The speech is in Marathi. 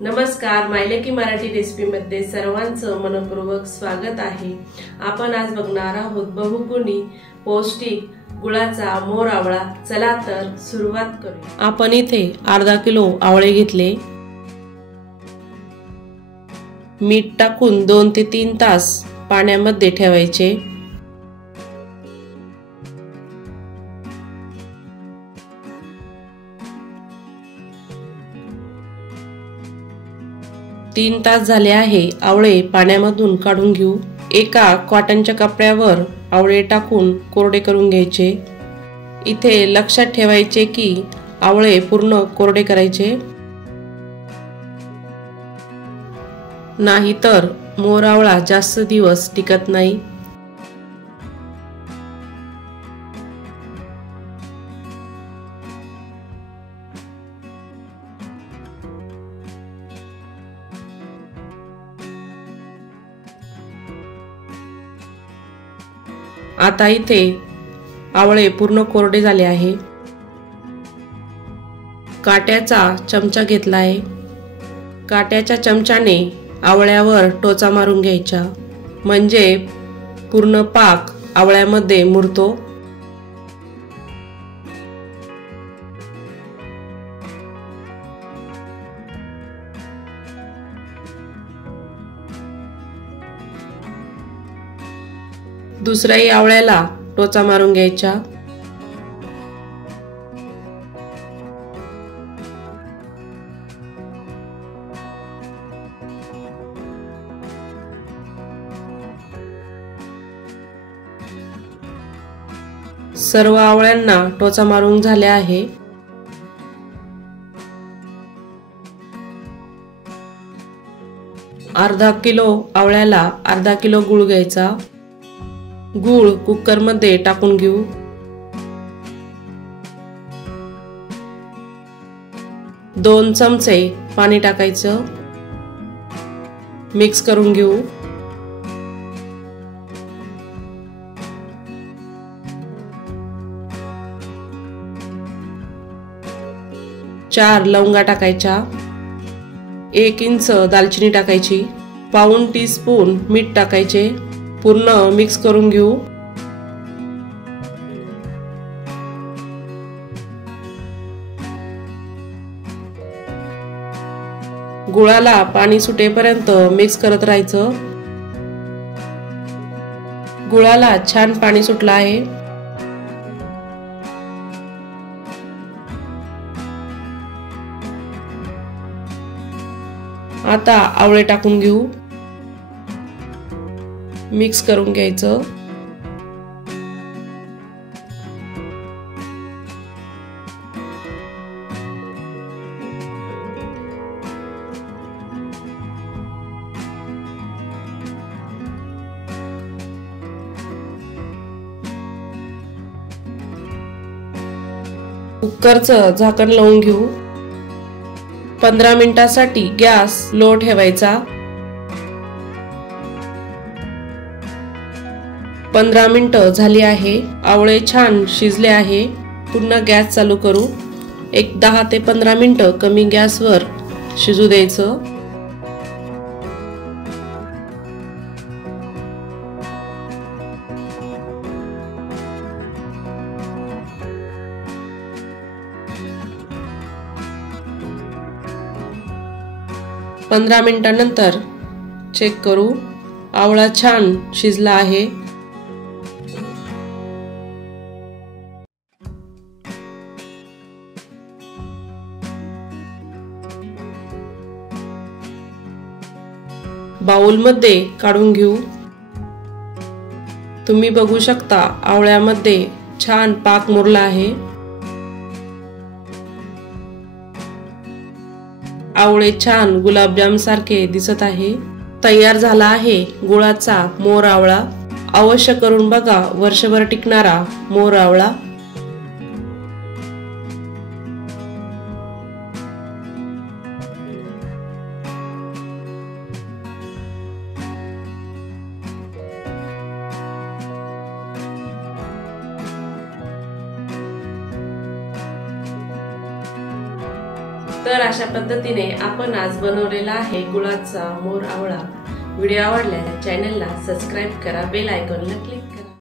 नमस्कार, मायलेकी मराठी रेसिपीमध्ये सर्वांचं मनपूर्वक स्वागत आहे। आपण आज बघणार आहोत बहुगुणी पौष्टिक गुळाचा मोर आवळा। चला तर सुरुवात करूया। आपण इथे अर्धा किलो आवळे घेतले। मीठ टाकून 2 ते 3 तास पाण्यामध्ये ठेवायचे। तीन तास झाले आहे। आवळे पाण्यामधून काढून घेऊ। एका कॉटनच्या कपड्यावर आवळे टाकून कोरडे करून घ्यायचे। इथे लक्षात ठेवायचे की आवळे पूर्ण कोरडे करायचे, नाहीतर मोर आवळा जास्त दिवस टिकत नाही। आता इथे आवळे पूर्ण कोरडे झाले आहे। काट्याचा चमचा घेतला आहे। काट्याच्या चमच्याने आवळ्यावर टोचा मारून घ्यायचा, म्हणजे पूर्ण पाक आवळ्यामध्ये मुरतो। दुसऱ्याही आवळ्याला टोचा मारून घ्यायचा। सर्व आवळ्यांना टोचा मारून झाले आहे। अर्धा किलो आवळ्याला अर्धा किलो गुळ घ्यायचा। गुळ कुकर मध्ये टाकून घेऊ। दोन चमचे पाणी टाकायचं, मिक्स करून घेऊ। चार लवंगा टाकायच्या, 1 इंच दालचिनी टाकायची, पाऊण टीस्पून मीठ टाकायचे। पूर्ण मिक्स करून घेऊ। गुळाला पाणी सुटेपर्यंत मिक्स करत राहायचं। गुळाला छान पाणी सुटलं आहे। आता आवळे टाकून घेऊ, मिक्स करून घ्यायचं। कुकरचं झाकण लावून घेऊ। 15 मिनिटांसाठी गॅस लो ठेवायचा। 15 मिनिटं झाली आहे। आवळे छान शिजले आहे। पुन्हा गॅस चालू करू। एक 10 ते 15 मिनिटं कमी गॅसवर शिजू द्यायचं। पंधरा मिनिटांनंतर चेक करू। आवळा छान शिजला आहे। बाउल मध्ये काढून घेऊ। तुम्ही बघू शकता आवळ्यामध्ये छान पाक मुरला आहे। आवळे छान गुलाबजाम सारखे दिसत आहे। तयार झाला आहे गुळाचा मोर आवळा। अवश्य करून बघा, वर्षभर टिकणारा मोर आवळा। तर अशा पद्धतीने आपण आज बनवलेला आहे गुळाचा मोर आवळा। व्हिडिओ आवडल्यास चॅनलला सबस्क्राइब करा, बेल आयकॉनला क्लिक करा।